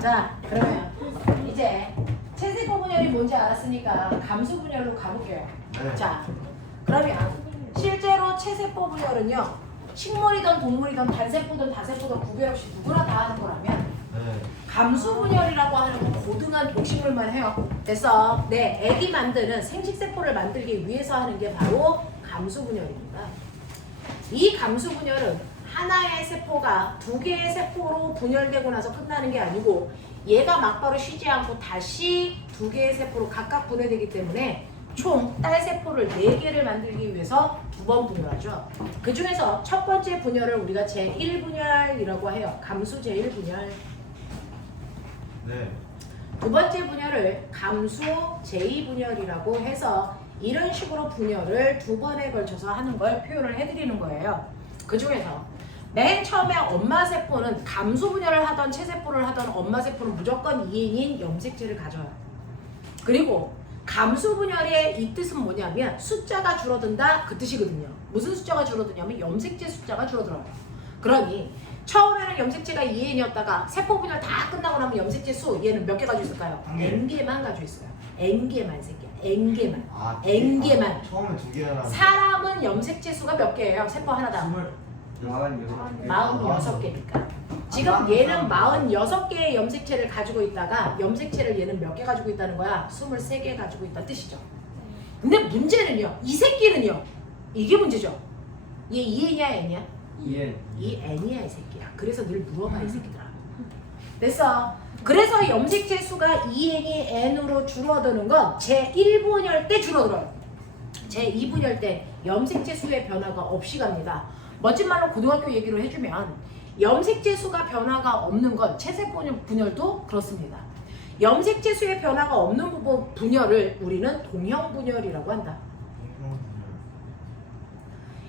자, 그러면 이제 체세포 분열이 뭔지 알았으니까 감수 분열로 가볼게요. 네. 자, 그러면 실제로 체세포 분열은요, 식물이든 동물이든 단세포든 다세포든 구별 없이 누구나 다 하는 거라면 네. 감수 분열이라고 하는 건 고등한 동식물만 해요. 됐어. 네, 애기 만드는 생식세포를 만들기 위해서 하는 게 바로 감수 분열입니다. 이 감수 분열은 하나의 세포가 두 개의 세포로 분열되고 나서 끝나는 게 아니고 얘가 막바로 쉬지 않고 다시 두 개의 세포로 각각 분해되기 때문에 총 딸세포를 4개를 만들기 위해서 2번 분열하죠. 그 중에서 첫 번째 분열을 우리가 제1분열이라고 해요. 감수 제1분열. 네. 두 번째 분열을 감수 제2분열이라고 해서 이런 식으로 분열을 2번에 걸쳐서 하는 걸 표현을 해드리는 거예요. 그 중에서 맨 처음에 엄마 세포는 감수 분열을 하던 체세포를 하던 엄마 세포는 무조건 EN인 염색체를 가져요. 그리고 감수 분열의 이 뜻은 뭐냐면 숫자가 줄어든다 그 뜻이거든요. 무슨 숫자가 줄어드냐면 염색체 숫자가 줄어들어요. 그러니 처음에는 염색체가 2N이었다가 세포 분열 다 끝나고 나면 염색체 수 얘는 몇 개 가지고 있을까요? 한 개. N개만 가지고 있어요. N개만 새끼야. N개만. 아, N개만. 아, 처음에 2개나. 사람은 염색체 수가 몇 개예요? 세포 하나당. 46개니까. 지금 얘는 46개의 염색체를 가지고 있다가 염색체를 얘는 몇 개 가지고 있다는 거야? 23개 가지고 있다는 뜻이죠. 근데 문제는요. 이 새끼는요. 이게 문제죠. 얘 EN이야 N이야? 이 N이야 이 새끼야. 그래서 늘 물어봐 이 새끼들아. 됐어. 그래서 염색체 수가 EN이 N으로 줄어드는 건 제1분열 때 줄어들어요. 제2분열 때 염색체 수의 변화가 없이 갑니다. 멋진 말로 고등학교 얘기로 해주면 염색체 수가 변화가 없는 건 체세포 분열도 그렇습니다. 염색체 수의 변화가 없는 부분 분열을 우리는 동형 분열이라고 한다.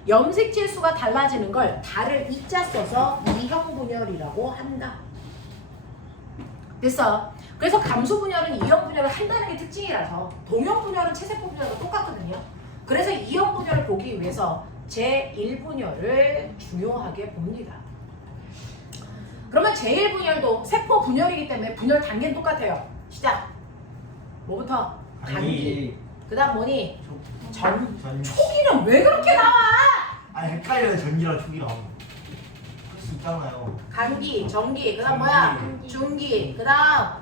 염색체 수가 달라지는 걸 달을 이자 써서 이형 분열이라고 한다. 됐어. 그래서 감수 분열은 이형 분열을 한다는 게 특징이라서 동형 분열은 체세포 분열과 똑같거든요. 그래서 이형 분열을 보기 위해서 제1분열을 중요하게 봅니다. 그러면 제1분열도 세포 분열이기 때문에 분열 단계는 똑같아요. 시작. 뭐부터? 간기. 그 다음 뭐니? 초기는 왜 그렇게 나와? 아니 헷갈려요. 전기랑 초기랑. 그럴 수 있잖아요. 간기, 정기, 그 다음 뭐야? 중기, 그 다음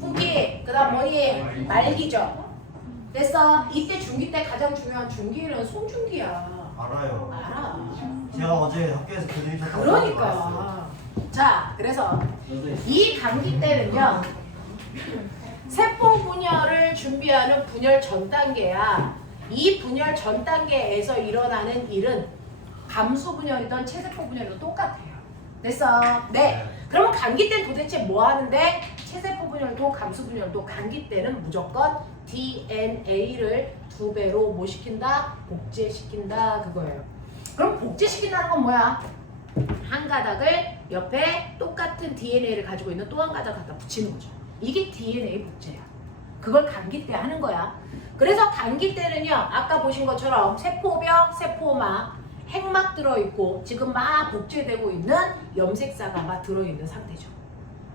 후기, 그 다음 뭐니? 말기죠. 됐어. 이때 중기 때 가장 중요한 중기는 송중기야. 알아요. 알아. 제가 어제 학교에서 교수님셨다고 그러니까. 자, 그래서 이 감기 때는요. 세포 분열을 준비하는 분열 전 단계야. 이 분열 전 단계에서 일어나는 일은 감수 분열이든 체세포 분열이든 똑같아요. 됐어? 네. 그러면 감기 때는 도대체 뭐 하는데? 체세포 분열도 감수 분열도 감기 때는 무조건 DNA를 2배로 뭐 시킨다? 복제시킨다 그거예요. 그럼 복제시킨다는 건 뭐야? 한 가닥을 옆에 똑같은 DNA를 가지고 있는 또 한 가닥 갖다 붙이는 거죠. 이게 DNA 복제야. 그걸 감기 때 하는 거야. 그래서 감기 때는요. 아까 보신 것처럼 세포벽, 세포막, 핵막 들어있고 지금 막 복제되고 있는 염색사가 막 들어있는 상태죠.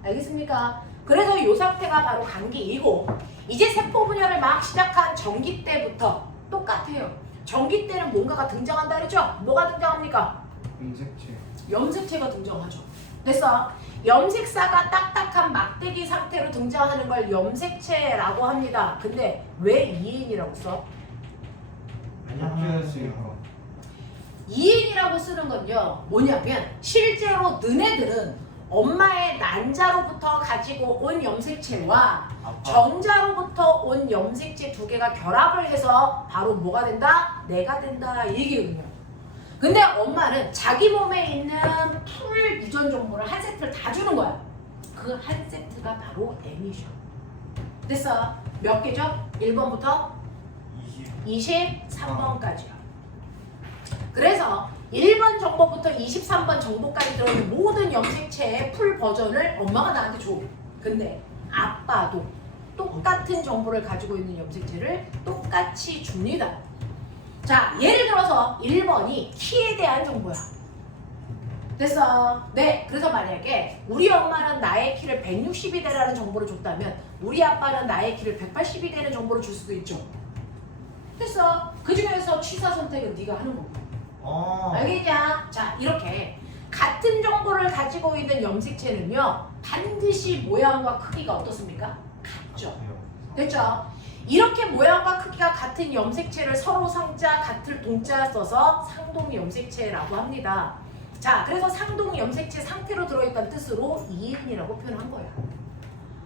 알겠습니까? 그래서 이 상태가 바로 감기이고 이제 세포 분열을 막 시작한 전기 때부터 똑같아요. 전기 때는 뭔가가 등장한다 그랬죠? 뭐가 등장합니까? 염색체가 등장하죠. 됐어? 염색사가 딱딱한 막대기 상태로 등장하는 걸 염색체라고 합니다. 근데 왜 EN이라고 써? EN이라고 쓰는 건요. 뭐냐면 실제로 너네들은 엄마의 난자로부터 가지고 온 염색체와 정자로부터 온 염색체 2개가 결합을 해서 바로 뭐가 된다? 내가 된다 이 얘기거든요. 근데 엄마는 자기 몸에 있는 풀 유전 정보를 한 세트를 다 주는 거야. 그 한 세트가 바로 N이죠. 됐어? 몇 개죠? 1번부터 23번까지요. 그래서 1번 정보부터 23번 정보까지 들어있는 모든 염색체의 풀 버전을 엄마가 나한테 줘. 근데 아빠도 똑같은 정보를 가지고 있는 염색체를 똑같이 줍니다. 자, 예를 들어서 1번이 키에 대한 정보야. 됐어? 네, 그래서 만약에 우리 엄마는 나의 키를 160이 되라는 정보를 줬다면 우리 아빠는 나의 키를 180이 되는 정보를 줄 수도 있죠. 됐어. 그 중에서 취사 선택은 네가 하는 거고. 알겠냐? 자, 이렇게 같은 정보를 가지고 있는 염색체는요 반드시 모양과 크기가 어떻습니까? 같죠. 됐죠? 이렇게 모양과 크기가 같은 염색체를 서로 상자, 같을 동자 써서 상동 염색체라고 합니다. 자, 그래서 상동 염색체 상태로 들어있다는 뜻으로 이은이라고 표현한 거야.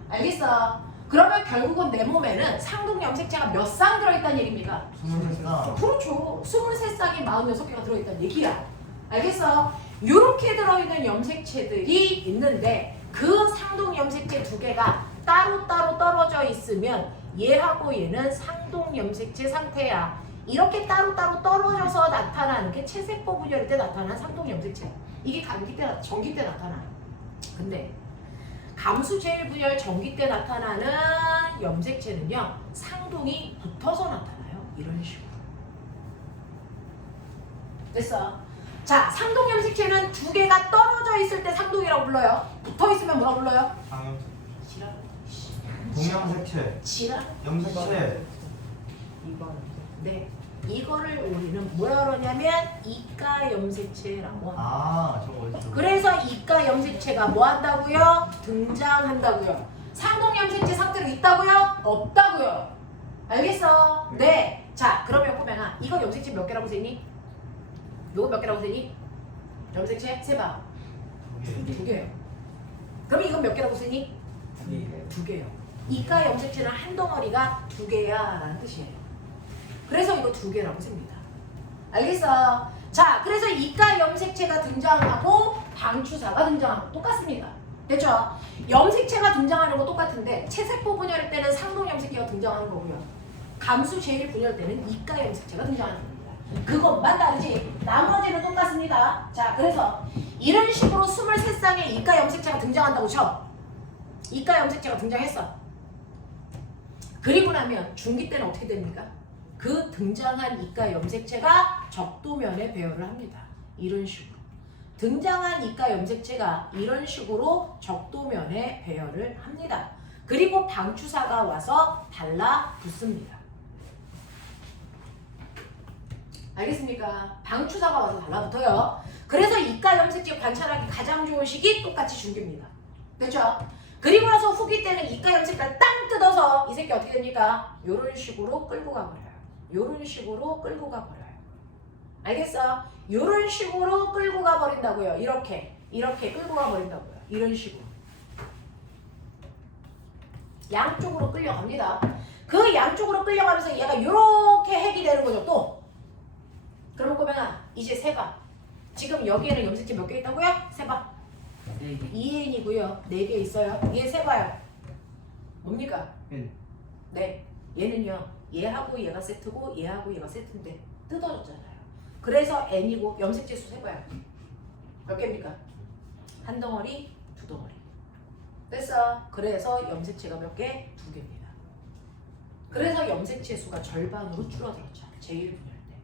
알겠어? 그러면 결국은 내 몸에는 상동 염색체가 몇 쌍 들어있다는 얘기입니까? 23쌍. 그렇죠. 23쌍이 46개가 들어있다는 얘기야. 알겠어? 이렇게 들어있는 염색체들이 있는데 그 상동 염색체 두 개가 따로따로 떨어져 있으면 얘하고 얘는 상동 염색체 상태야. 이렇게 따로따로 떨어져서 나타나는 게 체세포 분열일 때 나타나는 상동 염색체. 이게 감기 때, 전기 때 나타나요. 근데 감수제일 분열 전기 때 나타나는 염색체는요 상동이 붙어서 나타나요. 이런 식으로. 됐어? 자, 상동 염색체는 두 개가 떨어져 있을 때 상동이라고 불러요. 붙어 있으면 뭐라고 불러요? 지랄. 동염색체. 지랄. 염색체. 네. 이거를 우리는 뭐라 그러냐면 이가 염색체라고 합니다. 저거 있죠. 그래서 이가 염색체가 뭐 한다고요? 등장한다고요. 상동 염색체 상태로 있다고요? 없다고요. 알겠어? 네. 자, 그러면 꼬맹아, 이거 염색체 몇 개라고 쓰니? 요거 몇 개라고 쓰니? 염색체 세봐. 두 개요. 그럼 이건 몇 개라고 쓰니? 두 개요. 이가 염색체는 한 덩어리가 두 개야 라는 뜻이에요. 그래서 이거 두 개라고 씁니다. 알겠어? 자, 그래서 이가 염색체가 등장하고 방추사가 등장하고 똑같습니다. 됐죠? 염색체가 등장하는 거 똑같은데 체세포 분열일 때는 상동 염색체가 등장하는 거고요. 감수 제일 분열 때는 이가 염색체가 등장하는 겁니다. 그것만 다르지 나머지는 똑같습니다. 자, 그래서 이런 식으로 23쌍의 이가 염색체가 등장한다고 쳐. 이가 염색체가 등장했어. 그리고 나면 중기 때는 어떻게 됩니까? 그 등장한 이가 염색체가 적도면에 배열을 합니다. 이런 식으로. 등장한 이가 염색체가 이런 식으로 적도면에 배열을 합니다. 그리고 방추사가 와서 달라붙습니다. 알겠습니까? 방추사가 와서 달라붙어요. 그래서 이가 염색체 관찰하기 가장 좋은 시기 똑같이 중기입니다. 됐죠? 그리고 나서 후기 때는 이가 염색체를 땅 뜯어서 이 새끼 어떻게 됩니까? 이런 식으로 끌고 가버려요. 요런 식으로 끌고 가버려요. 알겠어? 요런 식으로 끌고 가버린다고요. 이렇게 끌고 가버린다고요. 이런 식으로. 양쪽으로 끌려갑니다. 그 양쪽으로 끌려가면서 얘가 요렇게 핵이 되는 거죠. 또. 그러면 꼬맹아 이제 세봐. 지금 여기에는 염색체 몇 개 있다고요? 세봐. 2N이고요. 4개 있어요. 얘 세봐요. 뭡니까? 네. 얘는요. 얘하고 얘가 세트고 얘하고 얘가 세트인데 뜯어졌잖아요. 그래서 N이고 염색체 수 세봐요. 몇 개입니까? 한 덩어리, 두 덩어리. 됐어. 그래서 염색체가 몇 개? 2개입니다. 그래서 염색체 수가 절반으로 줄어들었죠. 제1분열 때.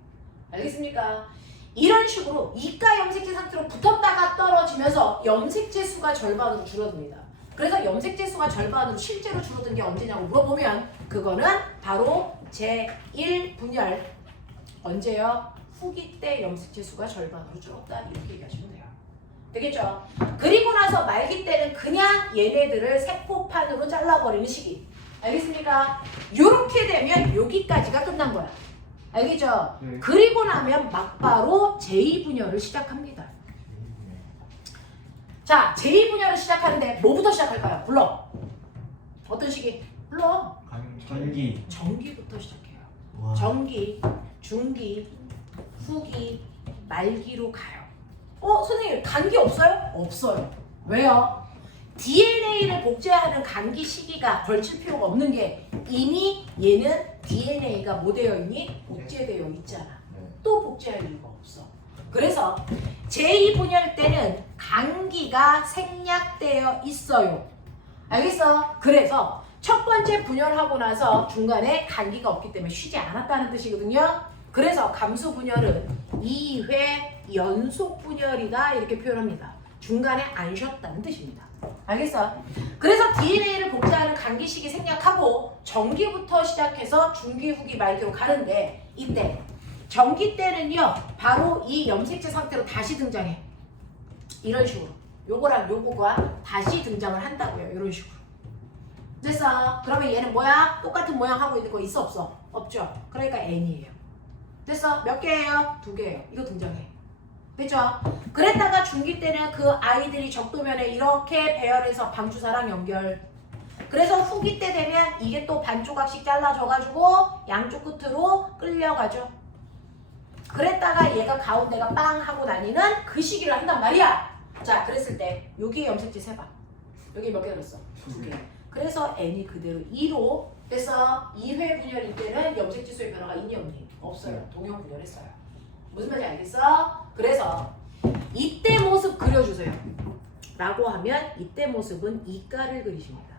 알겠습니까? 이런 식으로 이가 염색체 상태로 붙었다가 떨어지면서 염색체 수가 절반으로 줄어듭니다. 그래서 염색체 수가 절반으로 실제로 줄어든 게 언제냐고 물어보면 그거는 바로 제1분열 언제요? 후기 때 염색체 수가 절반으로 줄었다 이렇게 얘기하시면 돼요. 되겠죠? 그리고 나서 말기 때는 그냥 얘네들을 세포판으로 잘라버리는 시기. 알겠습니까? 이렇게 되면 여기까지가 끝난 거야. 알겠죠? 그리고 나면 막바로 제2분열을 시작합니다. 자, 제2분열을 시작하는데 뭐부터 시작할까요? 불러. 어떤 시기? 불러. 전기부터 시작해요. 와. 전기, 중기, 후기, 말기로 가요. 선생님 간기 없어요? 없어요. 왜요? DNA를 복제하는 간기 시기가 걸칠 필요가 없는 게 이미 얘는 DNA가 뭐 되어 있니? 복제되어 있잖아. 또 복제할 이유가 없어. 그래서 제2분열 때는 간기가 생략되어 있어요. 알겠어? 그래서 첫 번째 분열하고 나서 중간에 간기가 없기 때문에 쉬지 않았다는 뜻이거든요. 그래서 감수 분열은 2회 연속 분열이다 이렇게 표현합니다. 중간에 안 쉬었다는 뜻입니다. 알겠어? 그래서 DNA를 복사하는 간기식이 생략하고 전기부터 시작해서 중기, 후기, 말기로 가는데 이때 전기 때는요 바로 이 염색체 상태로 다시 등장해. 이런 식으로 요거랑 요거가 다시 등장을 한다고요. 이런 식으로. 됐어? 그러면 얘는 뭐야? 똑같은 모양 하고 있는 거 있어 없어? 없죠? 그러니까 N이에요. 됐어? 몇 개예요? 2개예요. 이거 등장해. 됐죠? 그랬다가 중기 때는 그 아이들이 적도면에 이렇게 배열해서 방주사랑 연결. 그래서 후기 때 되면 이게 또 반 조각씩 잘라져가지고 양쪽 끝으로 끌려가죠. 그랬다가 얘가 가운데가 빵 하고 다니는 그 시기를 한단 말이야. 자, 그랬을 때 여기 염색체 세봐. 여기 몇 개 들었어? 2개. 그래서 N이 그대로 2로 그래서 2회 분열일 때는 염색체 수의 변화가 있니 없니? 없어요. 동형 분열했어요. 무슨 말인지 알겠어? 그래서 이때 모습 그려주세요. 라고 하면 이때 모습은 이가를 그리십니다.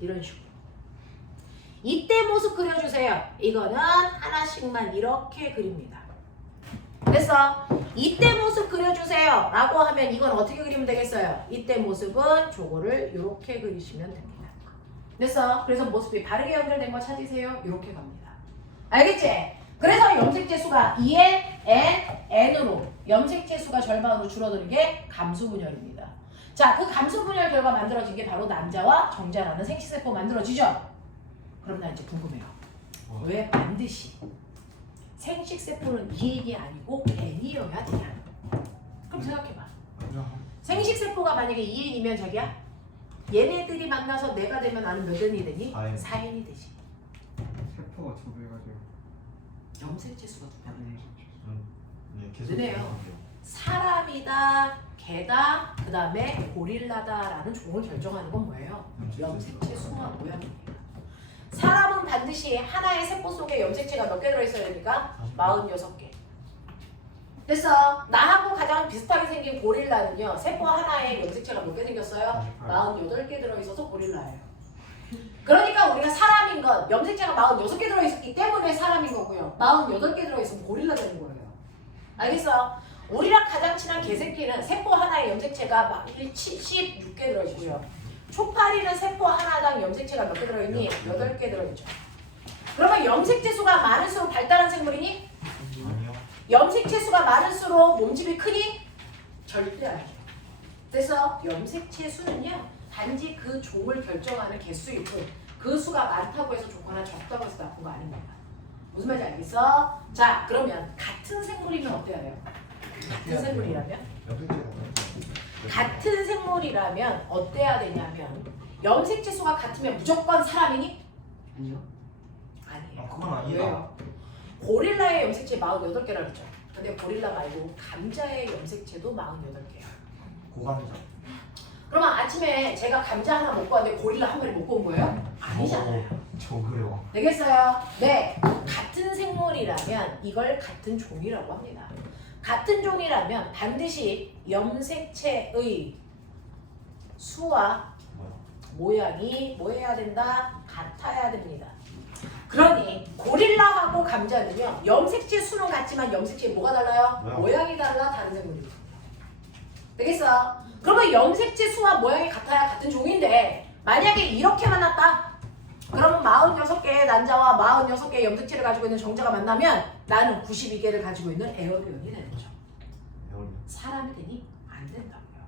이런 식으로. 이때 모습 그려주세요. 이거는 하나씩만 이렇게 그립니다. 그래서 이때 모습 그려주세요. 라고 하면 이건 어떻게 그리면 되겠어요? 이때 모습은 저거를 이렇게 그리시면 됩니다. 됐어? 그래서 모습이 바르게 연결된 거 찾으세요. 이렇게 갑니다. 알겠지? 그래서 염색체 수가 2N, N, N으로 염색체 수가 절반으로 줄어드는 게 감수분열입니다. 자, 그 감수분열 결과 만들어진 게 바로 난자와 정자라는 생식세포 만들어지죠? 그럼 나 이제 궁금해요. 왜 반드시 생식세포는 2N이 아니고 N이어야 되냐? 그럼 생각해봐. 생식세포가 만약에 2N이면 자기야? 얘네들이 만나서 내가 되면 나는 몇 N이 되니? 4N이 되지. 세포가 2배가 돼요. 염색체 수가 2배가 네, 계속 느네요. 사람이다, 개다, 그 다음에 고릴라다라는 종을 결정하는 건 뭐예요? 염색체 수와 모양입니다. 사람은 반드시 하나의 세포 속에 염색체가 몇 개 들어있어야 됩니까? 46개. 됐어. 나하고 가장 비슷하게 생긴 고릴라는요. 세포 하나에 염색체가 몇 개 생겼어요? 48개 들어있어서 고릴라예요. 그러니까 우리가 사람인 건 염색체가 46개 들어있었기 때문에 사람인 거고요. 48개 들어있으면 고릴라 되는 거예요. 알겠어? 우리랑 가장 친한 개새끼는 세포 하나에 염색체가 막 76개 들어있고요. 초파리는 세포 하나당 염색체가 몇 개 들어있니? 8개 들어있죠. 그러면 염색체 수가 많을수록 발달한 생물이니? 아니요. 염색체 수가 많을수록 몸집이 크니? 절대 아니죠. 그래서 염색체 수는요. 단지 그 종을 결정하는 개수이고 그 수가 많다고 해서 좋거나 적다고 해서 나쁜 거 아닙니다. 무슨 말인지 알겠어? 자, 그러면 같은 생물이면 어때야 돼요? 같은 생물이라면? 같은 생물이라면 어때야 되냐면 염색체 수가 같으면 무조건 사람이니? 아니요. 아니에요. 그건 아니다. 왜요? 고릴라의 염색체 48개라고 했죠. 근데 고릴라 말고 감자의 염색체도 48개예요. 고감자. 그러면 아침에 제가 감자 하나 먹고 왔는데 고릴라 한 마리 먹고 온 거예요? 아니잖아요. 저 그래요. 되겠어요? 네. 같은 생물이라면 이걸 같은 종이라고 합니다. 같은 종이라면 반드시 염색체의 수와 모양이 뭐 해야 된다? 같아야 됩니다. 그러니 고릴라하고 감자는요. 염색체 수는 같지만 염색체 뭐가 달라요? 모양이 달라 다른 생물입니다. 되겠어? 그러면 염색체 수와 모양이 같아야 같은 종인데 만약에 이렇게 만났다? 그러면 46개의 난자와 46개의 염색체를 가지고 있는 정자가 만나면 나는 92개를 가지고 있는 에어리온이 되는 거죠. 사람이 되니? 안 된다고요.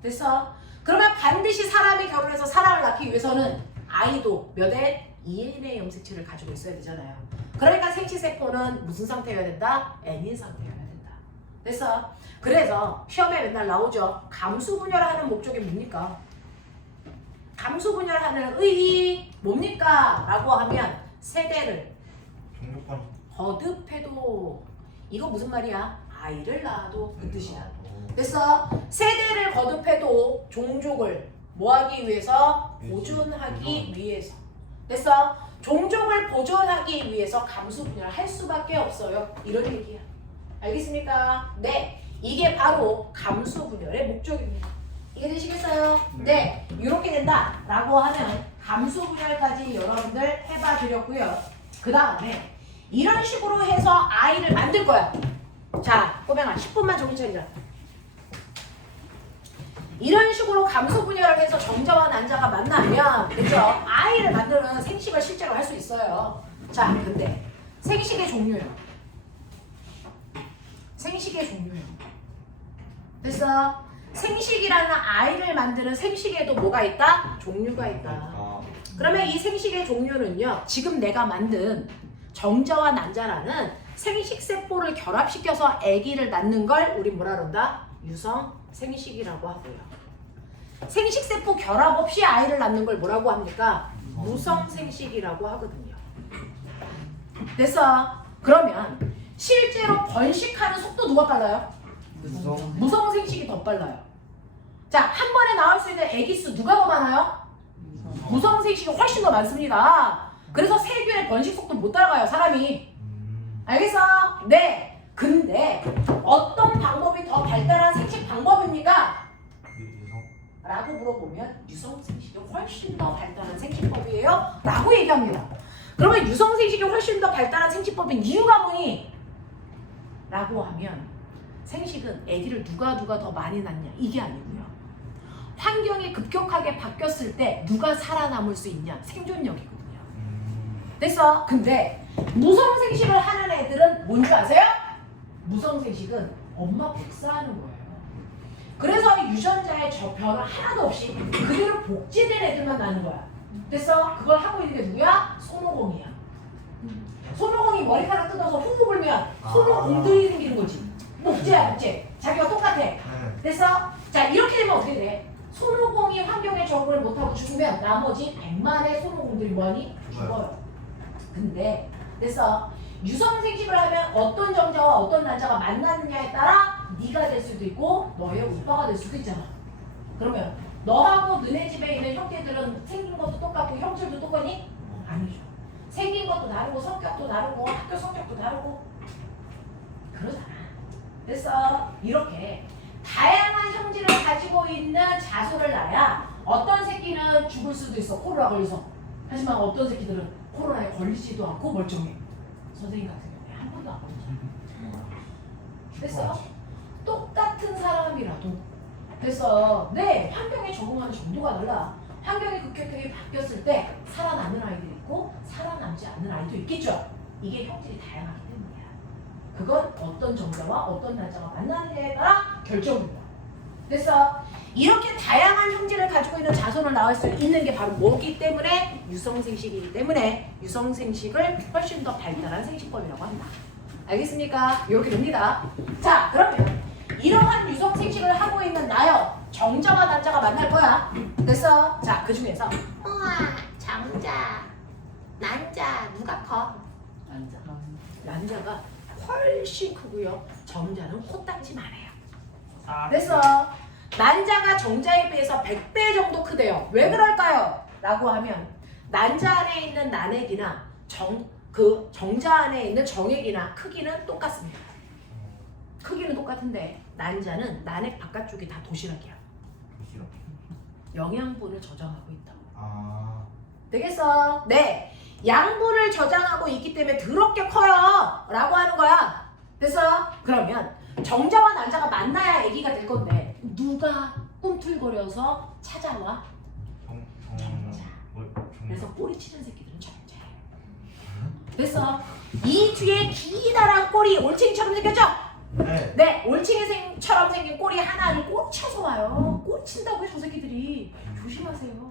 그래서 그러면 반드시 사람이 결혼해서 사람을 낳기 위해서는 아이도 몇 엔? 2N의 염색체를 가지고 있어야 되잖아요. 그러니까 생식세포는 무슨 상태여야 된다? N인 상태여야 된다. 그래서 시험에 맨날 나오죠. 감수분열하는 목적이 뭡니까? 감수분열하는 의의 뭡니까? 라고 하면 세대를 종족관. 거듭해도 이거 무슨 말이야? 아이를 낳아도 그 뜻이야. 그래서 세대를 거듭해도 종족을 뭐하기 위해서? 보존하기 위해서. 됐어? 종족을 보존하기 위해서 감수분열을 할 수밖에 없어요. 이런 얘기야. 알겠습니까? 네. 이게 바로 감수분열의 목적입니다. 이해되시겠어요? 네. 이렇게 된다 라고 하는 감수분열까지 여러분들 해봐 드렸고요. 그 다음에 이런 식으로 해서 아이를 만들 거야. 자, 꼬맹아 10분만 정신 차리자. 이런 식으로 감소 분열을 해서 정자와 난자가 만나면 그죠? 아이를 만드는 생식을 실제로 할 수 있어요. 자, 근데 생식의 종류요. 생식의 종류요. 됐어? 생식이라는 아이를 만드는 생식에도 뭐가 있다? 종류가 있다. 그러면 이 생식의 종류는요. 지금 내가 만든 정자와 난자라는 생식세포를 결합시켜서 아기를 낳는 걸 우리 뭐라 그런다? 유성 생식이라고 하고요. 생식세포 결합 없이 아이를 낳는 걸 뭐라고 합니까? 무성 생식이라고 하거든요. 됐어? 그러면 실제로 번식하는 속도 누가 빨라요? 무성 생식이 더 빨라요. 자, 한 번에 나올 수 있는 아기 수 누가 더 많아요? 무성 생식이 훨씬 더 많습니다. 그래서 세균의 번식 속도 못 따라가요, 사람이. 알겠어? 네. 근데 어떤 방법이 더 발달한 생식 방법입니까? 라고 물어보면 유성 생식이 훨씬 더 발달한 생식법이에요 라고 얘기합니다. 그러면 유성 생식이 훨씬 더 발달한 생식법인 이유가 뭐니? 라고 하면 생식은 아기를 누가 더 많이 낳냐 이게 아니고요. 환경이 급격하게 바뀌었을 때 누가 살아남을 수 있냐 생존력이거든요. 됐어? 근데 무성 생식을 하는 애들은 뭔지 아세요? 무성 생식은 엄마 복사하는 거예요. 그래서 유전자의 변화 하나도 없이 그대로 복제된 애들만 나는 거야. 됐어? 그걸 하고 있는 게 누구야? 손오공이야. 손오공이 머리카락 뜯어서 후후 불면 손오공들이 생기는 거지. 복제야, 복제. 자기가 똑같아. 됐어? 자, 이렇게 되면 어떻게 돼? 손오공이 환경에 적응을 못하고 죽으면 나머지 100만의 손오공들이 뭐하니? 죽어요. 근데 됐어? 유성 생식을 하면 어떤 정자와 어떤 난자가 만났느냐에 따라 네가 될 수도 있고 너의 오빠가 될 수도 있잖아. 그러면 너하고 너네 집에 있는 형제들은 생긴 것도 똑같고 형질도 똑같니? 아니죠. 생긴 것도 다르고 성격도 다르고 학교 성격도 다르고 그러잖아. 됐어? 이렇게 다양한 형질을 가지고 있는 자손을 낳아야 어떤 새끼는 죽을 수도 있어. 코로나 걸려서. 하지만 어떤 새끼들은 코로나에 걸리지도 않고 멀쩡해. 선생님 같은 경우에 한 번도 안 걸리잖아. 됐어? 똑같은 사람이라도 됐어. 네, 환경에 적응하는 정도가 달라. 환경이 급격하게 바뀌었을 때 살아남는 아이도 있고 살아남지 않는 아이도 있겠죠. 이게 형질이 다양하기 때문이야. 그건 어떤 정자와 어떤 난자가 만나느냐에 따라 결정된다. 됐어? 이렇게 다양한 형질을 가지고 있는 자손을 낳을 수 있는 게 바로 뭐기 때문에? 유성생식이기 때문에 유성생식을 훨씬 더 발달한 생식법이라고 한다. 알겠습니까? 이렇게 됩니다. 자, 그러면 이러한 유성생식을 하고 있는 나요. 정자와 난자가 만날 거야. 됐어? 자, 그 중에서 우와, 정자, 난자 누가 커? 난자. 난자가 훨씬 크고요. 정자는 코딱지만해요. 됐어? 난자가 정자에 비해서 100배 정도 크대요. 왜 그럴까요? 라고 하면 난자 안에 있는 난액이나 정자 안에 있는 정액이나 크기는 똑같습니다. 크기는 똑같은데 난자는 난액 바깥쪽이 다 도시락이야. 도시락. 영양분을 저장하고 있다고. 아. 되겠어? 네. 양분을 저장하고 있기 때문에 더럽게 커요. 라고 하는 거야. 됐어? 그러면 정자와 난자가 만나야 아기가 될 건데 누가 꿈틀거려서 찾아와? 정자. 그래서 꼬리치는 새끼들은 정자예요. 됐어? 이 뒤에 기다란 꼬리 올챙이처럼 생겼죠? 네. 네, 올챙이처럼 생긴 꼬리 하나를 꽂혀서 와요. 꽂힌다고요, 저 새끼들이. 조심하세요.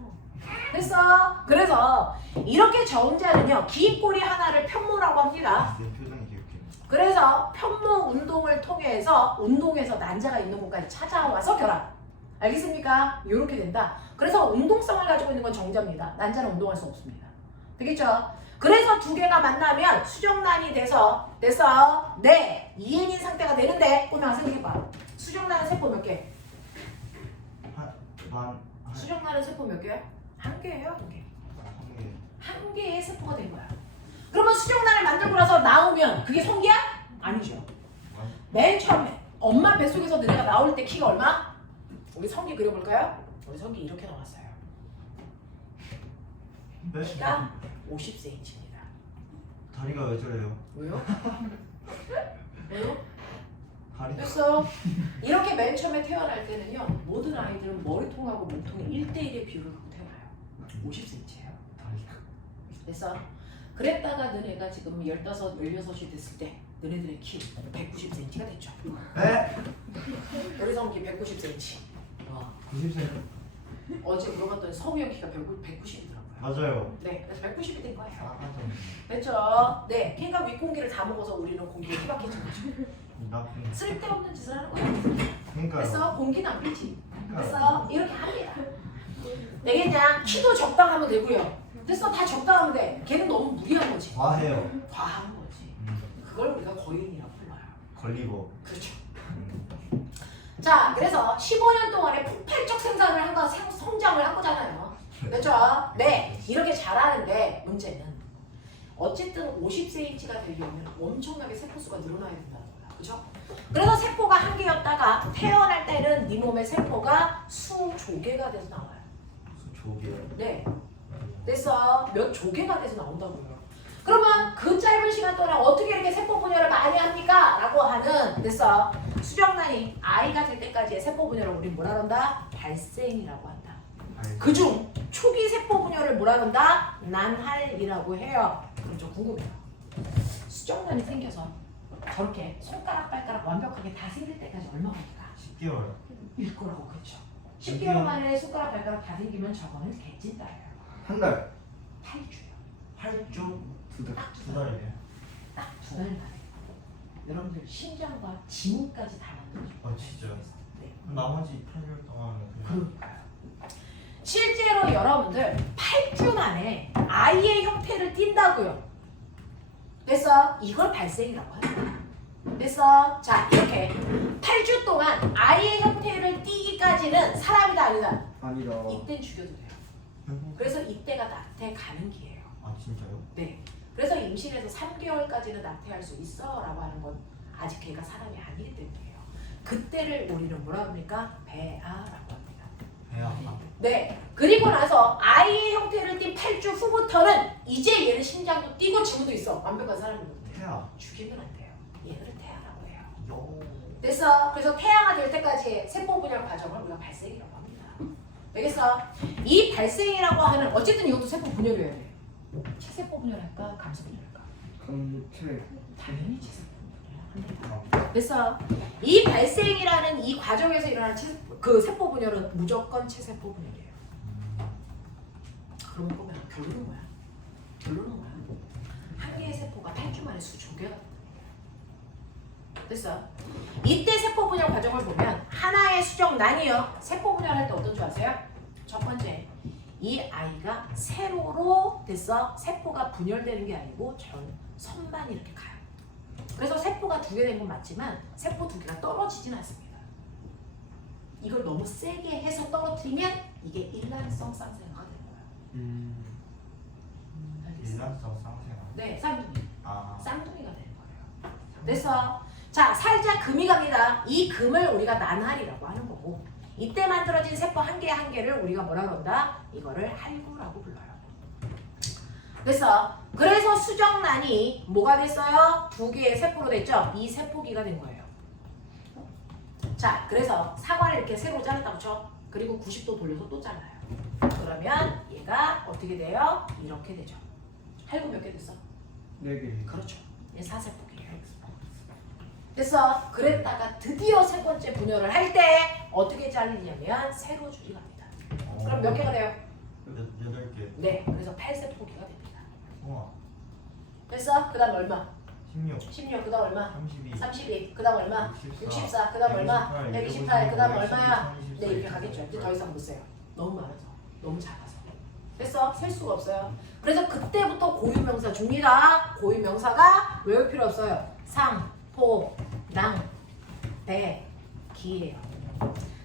됐어? 그래서 이렇게 정자는요, 긴 꼬리 하나를 편모라고 합니다. 내 표정이 기억해. 그래서 편모 운동을 통해서 운동에서 난자가 있는 곳까지 찾아와서 결합. 알겠습니까? 이렇게 된다. 그래서 운동성을 가지고 있는 건 정자입니다. 난자는 운동할 수 없습니다. 되겠죠? 그래서 두 개가 만나면 수정란이 됐어? 네, 이엔인 상태가 되는데 꼬명아 생각해봐. 수정란은 세포 몇 개? 수정란은 세포 몇 개야? 한 개예요, 한 개. 한 개의 세포가 된 거야. 그러면 수정란을 만들고 나서 나오면 그게 성기야? 아니죠. 맨 처음에 엄마 뱃속에서 너네가 나올 때 키가 얼마? 우리 성기 그려볼까요? 우리 성기 이렇게 나왔어요. 키가 50cm입니다. 다리가 왜 저래요? 왜요? 왜요? 다리. 됐어? 이렇게 맨 처음에 태어날 때는요, 모든 아이들은 머리통하고 몸통이 1대1의 비율을 갖고 태어나요. 50cm예요. 다리가. 됐어? 그랬다가 너네가 지금 15, 16이 됐을 때 너네들의 키 190cm가 됐죠. 에? 우리 성기 190cm. 와. 90cm. 어제 물어봤더니 성우 형 키가 190이더라고요. 맞아요. 네, 그래서 190이 된 거예요. 아, 맞아. 됐죠? 네, 그러니까 윗공기를 다 먹어서 우리는 공기가 희박해진 거죠. 나쁜. 쓸데없는 짓을 하는 거야. 그러니까요. 그래서 공기 낭비지. 그러니까요. 그래서 이렇게 합니다. 되겠냐? 키도 적당하면 되고요. 됐어? 다 적당하면 돼. 걔는 너무 무리한 거지. 과해요. 과한 거지. 그걸 우리가 거인이라고 불러요. 걸리고. 그렇죠. 자, 그래서 15년 동안에 폭발적 생산을 한 거, 성장을 한 거잖아요. 그렇죠? 네, 이렇게 잘하는데 문제는 어쨌든 50cm가 되려면 엄청나게 세포수가 늘어나야 된다는 거야. 그죠? 그래서 세포가 한 개였다가 태어날 때는 네 몸의 세포가 수조개가 돼서 나와요. 조개요. 네. 됐어. 몇 조개가 돼서 나온다고요. 그러면 그 짧은 시간 동안 어떻게 이렇게 세포 분열을 많이 합니까? 라고 하는 됐어. 수정란이 아이가 될 때까지의 세포 분열을 우리 뭐라 그런다? 발생이라고 한다. 그중 초기 세포 분열을 뭐라 그런다? 난할이라고 해요. 그럼 좀 궁금해요. 수정란이 생겨서 저렇게 손가락 발가락 완벽하게 다 생길 때까지 얼마 걸릴까? 10개월. 일 거라고 그렇죠. 10개월 만에 손가락 발가락 다 생기면 저거는 개찐다예요. 한 달. 8주요. 8주. 두 달. 두 달이네요. 딱 2달 만에. 여러분들 심장과 지문까지 다 만들어줘. 아, 진짜요? 네. 나머지 8개월 동안은 그냥. 그러니까요. 실제로 여러분들 8주 만에 아이의 형태를 띈다고요. 됐어? 이걸 발생이라고 합니다. 됐어? 자, 이렇게 8주 동안 아이의 형태를 띠기까지는 사람이다 아니다. 아니다. 이땐 죽여도 돼요. 그래서 이때가 낙태 가능기예요. 아, 진짜요? 네. 그래서 임신해서 3개월까지는 낙태할 수 있어 라고 하는 건 아직 걔가 사람이 아니기 때문이에요. 그때를 우리는 뭐라 합니까? 배아라고 합니다. 배야. 네. 그리고 나서 아이의 형태를 띈 8주 후부터는 이제 얘는 심장도 뛰고 지구도 있어. 완벽한 사람이거든요. 태야. 죽이면 안 돼요. 얘들은 태아라고 해요. 요. 됐어. 그래서 태아가 될 때까지의 세포 분열 과정을 우리가 발생이라고 합니다. 되겠어? 이 발생이라고 하는 어쨌든 이것도 세포 분열이어야 돼. 체세포 분열할까? 감소 분열할까? 감체. 당연히 체세포 분열이야. 됐어? 이 발생이라는 이 과정에서 일어나는 그 세포 분열은 무조건 체세포 분열이에요. 그러면 보면 결론은 뭐야? 결론은 뭐야? 한 개의 세포가 8주 만에 수조개가 된다. 됐어? 이때 세포 분열 과정을 보면 하나의 수정란이요. 세포 분열할 때 어떤 줄 아세요? 첫 번째, 이 아이가 세로로 됐어? 세포가 분열되는 게 아니고 선만 이렇게 가요. 그래서 세포가 2개 된 건 맞지만 세포 2개가 떨어지진 않습니다. 이걸 너무 세게 해서 떨어뜨리면 이게 일란성 쌍생아가 되는 거예요. 알겠어? 일란성 쌍생아. 네, 쌍둥이. 아. 쌍둥이가 되는 거예요. 됐어? 자, 살짝 금이 갑니다. 이 금을 우리가 난할이라고 하는 거고 이때 만들어진 세포 한 개 한 개를 우리가 뭐라 그런다? 이거를 할구라고 불러요. 됐어? 그래서 수정란이 뭐가 됐어요? 2개의 세포로 됐죠? 이 세포기가 된 거예요. 자, 그래서 사과를 이렇게 세로 잘랐다고 쳐. 그리고 90도 돌려서 또 잘라요. 그러면 얘가 어떻게 돼요? 이렇게 되죠. 할구 몇 개 됐어? 4개. 그렇죠. 얘 4세포기예요. 됐어? 그랬다가 드디어 세 번째 분열을 할 때 어떻게 잘리냐면 세로 줄이 갑니다. 그럼 몇 개가 돼요? 8개. 네, 그래서 8세포기가 됩니다. 우와. 됐어? 그 다음 얼마? 16. 16, 그 다음 얼마? 32. 32, 그 다음 얼마? 64, 그 다음 얼마? 128, 그 다음 얼마야? 네, 이렇게 가겠죠. 이제 더 이상 못 세요. 너무 많아서, 너무 작아서. 됐어? 셀 수가 없어요. 그래서 그때부터 고유명사 줍니다. 고유명사가 외울 필요 없어요. 상, 포, 낭, 배, 기예요.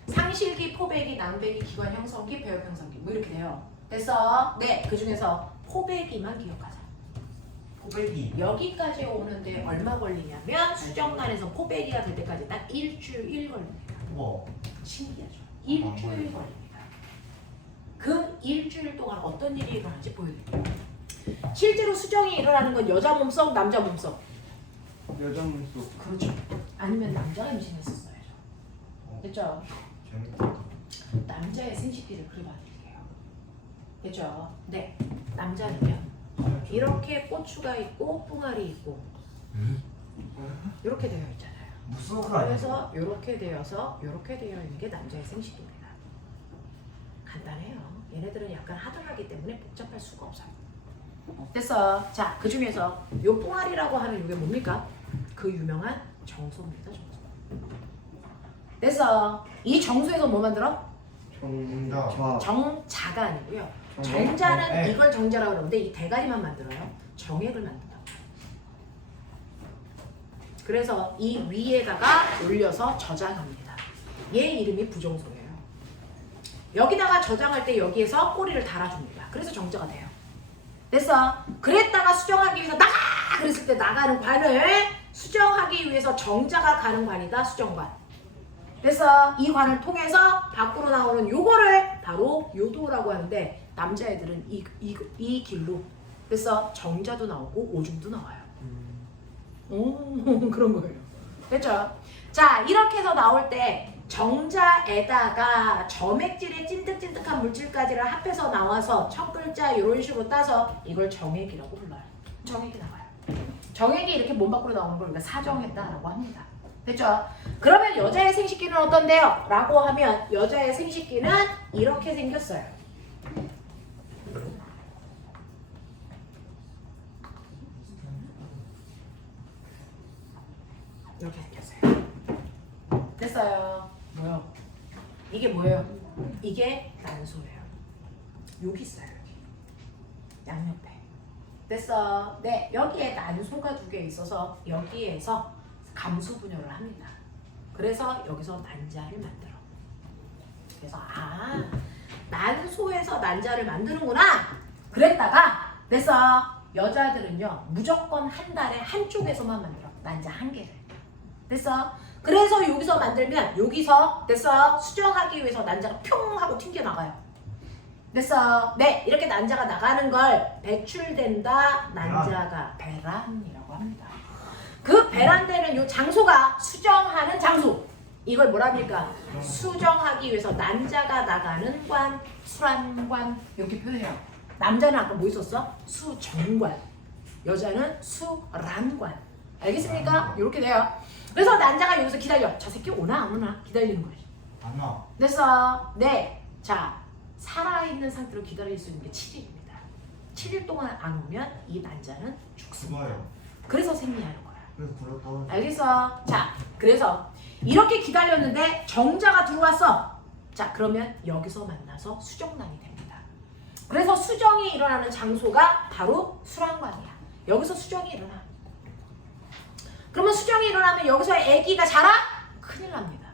상실기, 포배기, 낭배기, 기관 형성기, 배역 형성기 뭐 이렇게 돼요. 됐어? 네, 그 중에서 포배기만 기억하자. 포배기. 여기까지 오는데 얼마 걸리냐면 수정란에서 포배기가 될 때까지 딱 일주일 걸립니다. 우와. 신기하죠? 일주일 걸립니다. 그 일주일 동안 어떤 일이 일어나는지 보여드릴게요. 실제로 수정이 일어나는 건 여자 몸속, 남자 몸속. 여자 몸속. 그렇죠. 아니면 남자가 임신했었어야죠. 됐죠? 재밌다. 남자의 생식기를 그려봐드릴게요. 됐죠? 네. 남자는요. 이렇게 고추가 있고 뿡알이 있고 이렇게 되어 있잖아요. 무슨 소리 아니야? 그래서 이렇게 되어서 이렇게 되어 있는 게 남자의 생식기입니다. 간단해요. 얘네들은 약간 하등하기 때문에 복잡할 수가 없어요. 됐어. 자, 그 중에서 요 뽕알이라고 하는 이게 뭡니까? 그 유명한 정소입니다. 정소. 됐어. 이 정소에서 뭐 만들어? 정자. 정자가 아니고요. 정액? 정자는 정액. 이걸 정자라고 그러는데 이 대가리만 만들어요. 정액을 만든다. 그래서 이 위에다가 올려서 저장합니다. 얘 이름이 부정소예요. 여기다가 저장할 때 여기에서 꼬리를 달아줍니다. 그래서 정자가 돼요. 됐어. 그랬다가 수정하기 위해서 나가! 그랬을 때 나가는 관을 수정하기 위해서 정자가 가는 관이다. 수정관. 됐어. 이 관을 통해서 밖으로 나오는 요거를 바로 요도라고 하는데 남자애들은 이 길로 됐어. 정자도 나오고 오줌도 나와요. 오, 그런 거예요. 됐죠? 자, 이렇게 해서 나올 때 정자에다가 점액질의 찐득찐득한 물질까지를 합해서 나와서 첫 글자 이런 식으로 따서 이걸 정액이라고 불러요. 정액이 나와요. 정액이 이렇게 몸 밖으로 나오는 걸 우리가 사정했다라고 합니다. 됐죠? 그러면 여자의 생식기는 어떤데요? 라고 하면 여자의 생식기는 이렇게 생겼어요. 이렇게 생겼어요. 됐어요. 뭐요? 이게 뭐예요? 이게 난소예요. 여기 있어요. 여기. 양옆에. 됐어. 네, 여기에 난소가 2개 있어서 여기에서 감수 분열을 합니다. 그래서 여기서 난자를 만들어. 그래서 난소에서 난자를 만드는구나. 그랬다가 됐어. 여자들은요 무조건 한 달에 한쪽에서만 만들어. 난자 1개를. 됐어. 그래서 여기서 만들면 여기서 됐어. 수정하기 위해서 난자가 평 하고 튕겨나가요. 됐어. 네, 이렇게 난자가 나가는 걸 배출된다. 난자가 배란이라고 합니다. 그 배란되는 요 장소가 수정하는 장소. 이걸 뭐라 합니까? 수정하기 위해서 난자가 나가는 관, 수란관 이렇게 표현해요. 남자는 아까 뭐 있었어? 수정관. 여자는 수란관. 알겠습니까? 이렇게 돼요. 그래서 난자가 여기서 기다려. 저 새끼 오나 안 오나 기다리는 거지. 안 와. 됐어. 네. 자, 살아있는 상태로 기다릴 수 있는 게 7일입니다. 7일 동안 안 오면 이 난자는 죽습니다. 죽어요. 그래서 생리하는 거야. 그래서 불렀다. 알겠어. 자, 그래서 이렇게 기다렸는데 정자가 들어왔어. 자, 그러면 여기서 만나서 수정란이 됩니다. 그래서 수정이 일어나는 장소가 바로 수란관이야. 여기서 수정이 일어나. 그러면 수정이 일어나면 여기서 아기가 자라? 큰일 납니다.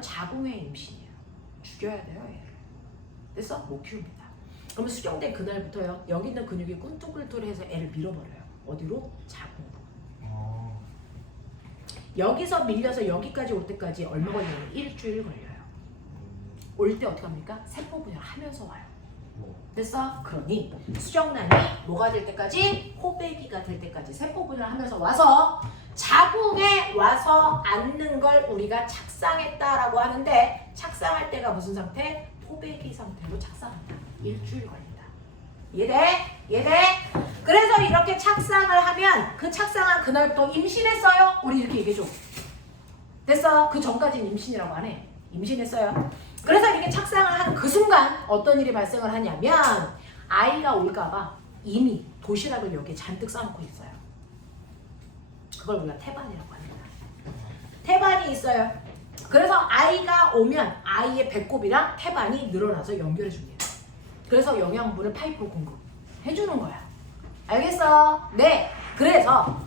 자궁의 임신이에요. 죽여야 돼요, 얘를. 됐어? 못 키웁니다. 그러면 수정된 그날부터요. 여기 있는 근육이 꾼뚝꿀뚝해서 애를 밀어버려요. 어디로? 자궁으로. 여기서 밀려서 여기까지 올 때까지 얼마 걸려요? 일주일 걸려요. 올 때 어떻게 합니까? 세포 분열하면서 와요. 됐어? 그러니 수정란이 뭐가 될 때까지? 호배기가 될 때까지 세포 분열하면서 와서 자궁에 와서 앉는 걸 우리가 착상했다라고 하는데 착상할 때가 무슨 상태? 호배기 상태로 착상한다. 일주일 걸린다. 이해돼? 이해돼? 그래서 이렇게 착상을 하면 그 착상한 그날부터 임신했어요? 우리 이렇게 얘기해줘. 됐어? 그 전까지는 임신이라고 안 해. 임신했어요. 그래서 이렇게 착상을 하는 그 순간 어떤 일이 발생을 하냐면 아이가 올까봐 이미 도시락을 여기에 잔뜩 싸놓고 있어요. 그걸 우리가 태반이라고 합니다. 태반이 있어요. 그래서 아이가 오면 아이의 배꼽이랑 태반이 늘어나서 연결해 줍니다. 그래서 영양분을 파이프로 공급해주는 거야. 알겠어? 네. 그래서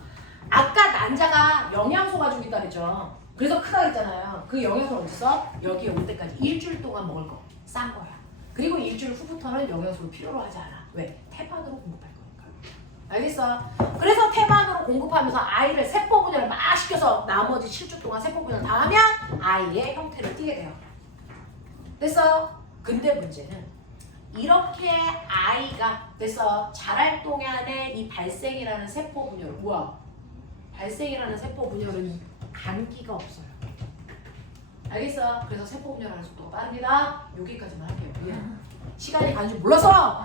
아까 난자가 영양소가 죽있다 그랬죠. 그래서 크다 그랬잖아요. 그 영양소를 어디서? 여기에 올 때까지 일주일 동안 먹을 거 싼 거야. 그리고 일주일 후부터는 영양소를 필요로 하지 않아. 왜? 태반으로 공급할 거니까. 알겠어? 그래서 태반으로 공급하면서 아이를 세포 분열을 막 시켜서 나머지 7주 동안 세포 분열 다 하면 아이의 형태를 띠게 돼요. 됐어? 근데 문제는 이렇게 아이가 됐어 자랄 동안에 이 발생이라는 세포 분열 우와 발생이라는 세포 분열은 감기가 없어요. 알겠어? 그래서 세포 분열하는 속도가 빠릅니다. 여기까지만 할게요. 예. 시간이 가는 줄 몰라서